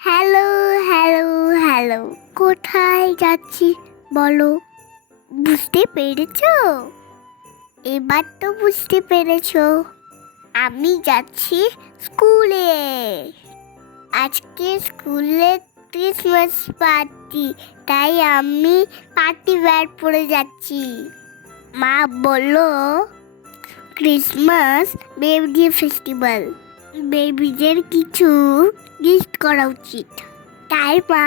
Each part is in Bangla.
Hello, hello, hello. কোথায় যাচ্ছি বলো? বুঝতে পেরেছো? এবার তো বুঝতে পেরেছো। আমি যাচ্ছি স্কুলে। আজকে স্কুলে ক্রিসমাস পার্টি, তাই আমি পার্টি ওয়্যার পরে যাচ্ছি। মা বললো ক্রিসমাস বেবি ফেস্টিভ্যাল, বেবিদের কিছু গিফট করা উচিত। তাই মা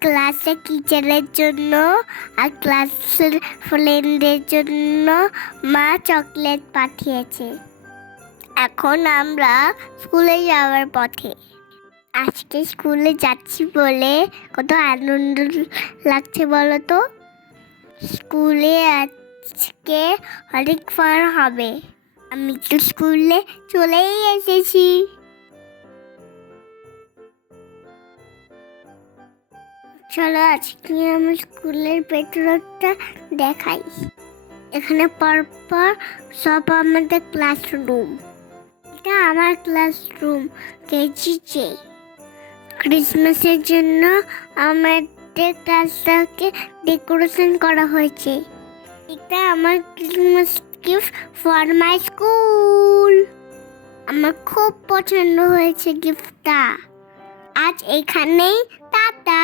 ক্লাসে টিচারের জন্য আর ক্লাসের ফ্রেন্ডদের জন্য মা চকলেট পাঠিয়েছে। এখন আমরা স্কুলে যাওয়ার পথে। আজকে স্কুলে যাচ্ছি বলে কত আনন্দ লাগছে বলো তো। স্কুলে আজকে অনেক ফান হবে। আমি তো স্কুলে চলেই এসেছি। চলো আজকে আমি স্কুলের ভেতরটা দেখাই। এখানে পরপর সব আমাদের ক্লাসরুম। এটা আমার ক্লাসরুম কেজিতে। ক্রিসমাসের জন্য আমাদের ক্লাসটাকে ডেকোরেশন করা হয়েছে। এটা আমার Christmas gift for my school. আমার খুব পছন্দ হয়েছে গিফটটা। আজ এখানেই টাটা।